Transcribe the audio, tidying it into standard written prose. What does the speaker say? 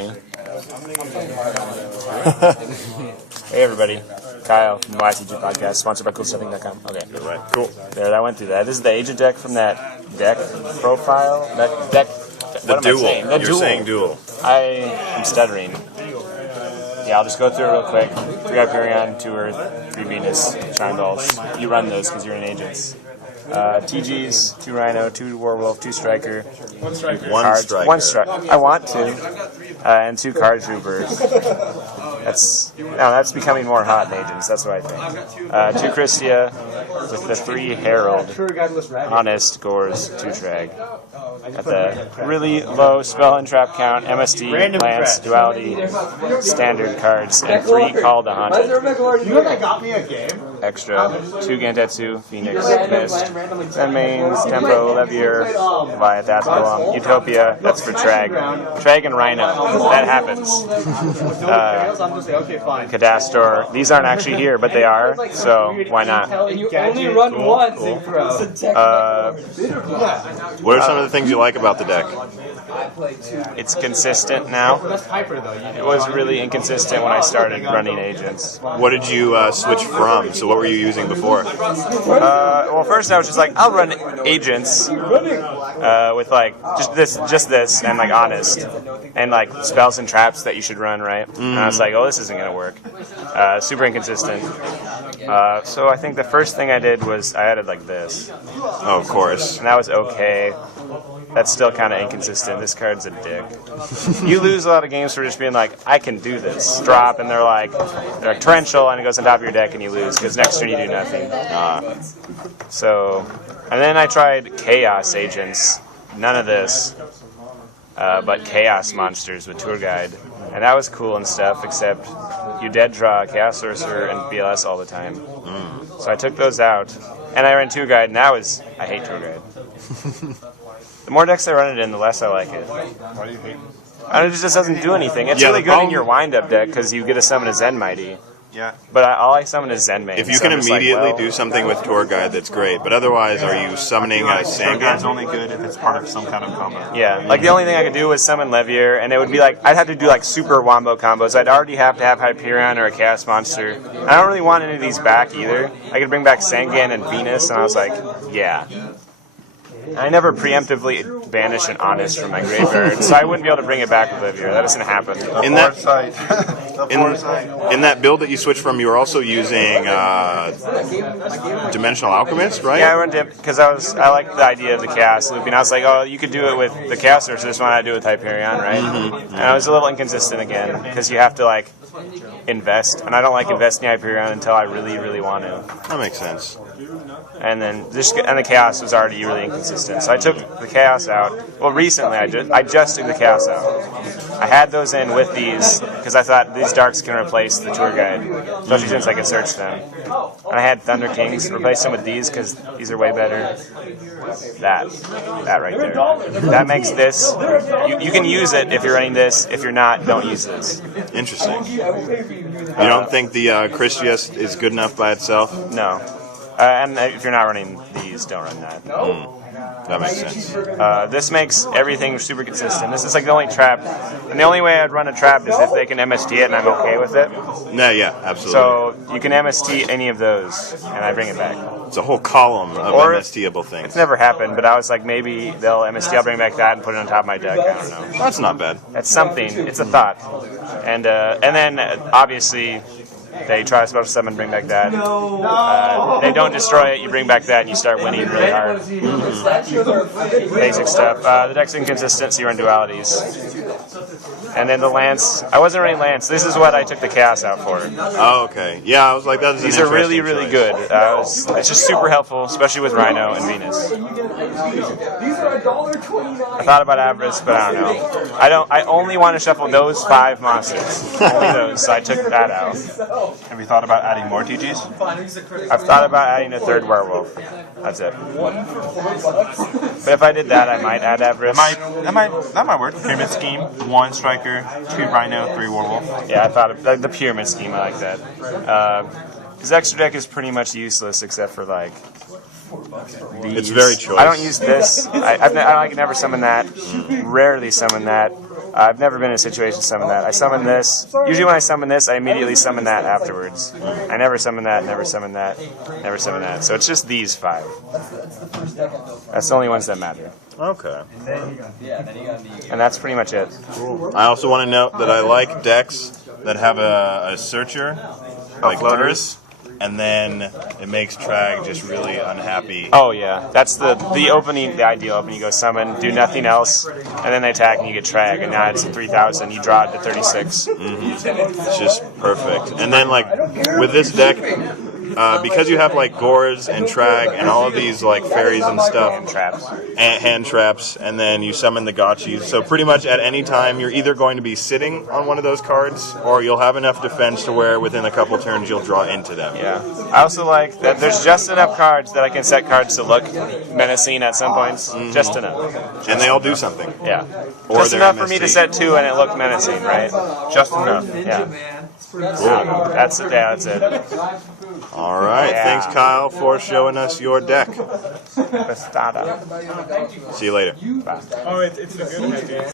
Hey everybody, Kyle from the YCGPodcast, sponsored by CoolStuffing.com. Okay, right, cool. There, I went through that. This is the agent deck from that deck profile. That deck. The duel. The You're duel. saying duel. I am stuttering. Yeah, I'll just go through it real quick. 3 Hyperion, 2 Earth, 3 Venus, Shine Balls. You run those because you're in agents. TGs, 2 Rhino, 2 Warwolf, 2 Striker. One striker. One striker. I want to. And 2 card troopers. That's becoming more hot in agents. That's what I think. 2 Kristya with the 3 Herald. Honest, Gorz, 2 Trag. At the really low spell and trap count, MSD, Lance, Duality, standard cards, and 3 Call to Haunted. You know that got me a game? Extra. 2 Gentetsu, Phoenix, Mist, Zenmaines, Temtempo, Leviar, Leviar, Acid Golem, Utopia, that's for Trag. Trag and Rhino. That happens. Catastor. These aren't actually here, but they are, so why not? And you only run once. What are some of the things you like about the deck? It's consistent now. It was really inconsistent when I started running agents. What did you switch from? So what were you using before? Well, first I was just like, I'll run agents with like just this, and like honest, and like spells and traps that you should run, right? And I was like, oh, this isn't gonna work. Super inconsistent. So I think the first thing I did was I added like this. Oh, of course. And that was okay. That's still kind of inconsistent. This card's a dick. You lose a lot of games for just being like, I can do this. Drop, and they're like torrential, and it goes on top of your deck, and you lose, because next turn you do nothing. So, and then I tried Chaos Agents. None of this, but Chaos Monsters with Tour Guide. And that was cool and stuff, except you dead draw Chaos Sorcerer and BLS all the time. So I took those out, and I ran Tour Guide, and that was, I hate Tour Guide. The more decks I run it in, the less I like it. Why do you hate? It just doesn't do anything. It's really good in your wind-up deck because you get to summon a Zenmaines. Yeah. But all I summon is Zenmaines. If you can immediately do something with Tour Guide, that's great. But otherwise, are you summoning a Sangan? Tour Guide's only good if it's part of some kind of combo. Yeah. Like the only thing I could do was summon Leviar, and it would be like I'd have to do like super wombo combos. I'd already have to have Hyperion or a Chaos Monster. I don't really want any of these back either. I could bring back Sangan and Venus, and I was like, yeah. I never preemptively banish an Honest from my graveyard, so I wouldn't be able to bring it back with Leviar. That doesn't happen. In that build that you switched from, you were also using Dimensional Alchemist, right? Yeah, I went to because I liked the idea of the Chaos looping. I was like, oh, you could do it with the Catastor, so this one I do with Hyperion, right? And I was a little inconsistent again because you have to like invest, and I don't like investing Hyperion until I really, really want to. That makes sense. And then the Chaos was already really inconsistent, so I took the Chaos out. Well, recently I just took the Chaos out. I had those in with these because I thought these darks can replace the Tour Guide, especially since I can search them. And I had Thunder Kings replace them with these because these are way better. That right there. That makes this. You can use it if you're running this. If you're not, don't use this. Interesting. You don't think the Kristya is good enough by itself? No. And if you're not running these, don't run that. That makes sense. This makes everything super consistent. This is like the only trap, and the only way I'd run a trap is if they can MST it and I'm okay with it. No, yeah, absolutely. So you can MST any of those, and I bring it back. It's a whole column of MST-able things. It's never happened, but I was like, maybe they'll MST, I'll bring back that and put it on top of my deck. I don't know. That's not bad. That's something. It's a thought. And then, obviously, they try to special summon, bring back that. They don't destroy it, you bring back that, and you start winning really hard. Basic stuff. The deck's inconsistent, so you run dualities. And then the Lance, I wasn't running Lance. This is what I took the Chaos out for. Oh, okay. Yeah, I was like, that is an These are really, interesting really choice. good. It's just super helpful, especially with Rhino and Venus. I thought about Avarice, but I don't know. I only want to shuffle those 5 monsters. Only those, so I took that out. Have you thought about adding more TGs? I've thought about adding a 3rd Werewolf. That's it. But if I did that, I might add Avarice. That might work. Pyramid scheme, 1 striker, 2 Rhino, 3 Warwolf. Yeah, I thought of the pyramid scheme. I like that. Because extra deck is pretty much useless except for like these. It's very choice. I don't use this. I never summon that. Rarely summon that. I've never been in a situation to summon that. I summon this. Usually when I summon this, I immediately summon that afterwards. I never summon that, never summon that, never summon that. So it's just these 5. That's the only ones that matter. Okay. And that's pretty much it. I also want to note that I like decks that have a searcher, like floaters. and then it makes Trag just really unhappy. Oh yeah, that's the opening, the ideal opening. You go summon, do nothing else, and then they attack and you get Trag, and now it's 3,000. You draw it to 36. It's just perfect. And then like with this deck, because you have like Gorz and Trag and all of these like fairies and stuff, hand traps, and then you summon the Gachis. So pretty much at any time you're either going to be sitting on one of those cards, or you'll have enough defense to where within a couple turns you'll draw into them. Yeah. I also like that there's just enough cards that I can set cards to look menacing at some points. Just enough. And they all do something. Yeah. Or Just they're enough for MST. me to set 2 and it looked menacing, right? Just enough. Yeah. That's it. Yeah, that's it. All right. Yeah. Thanks, Kyle, for showing us your deck. Bastarda. See you later. Bye. Oh, it's a good idea.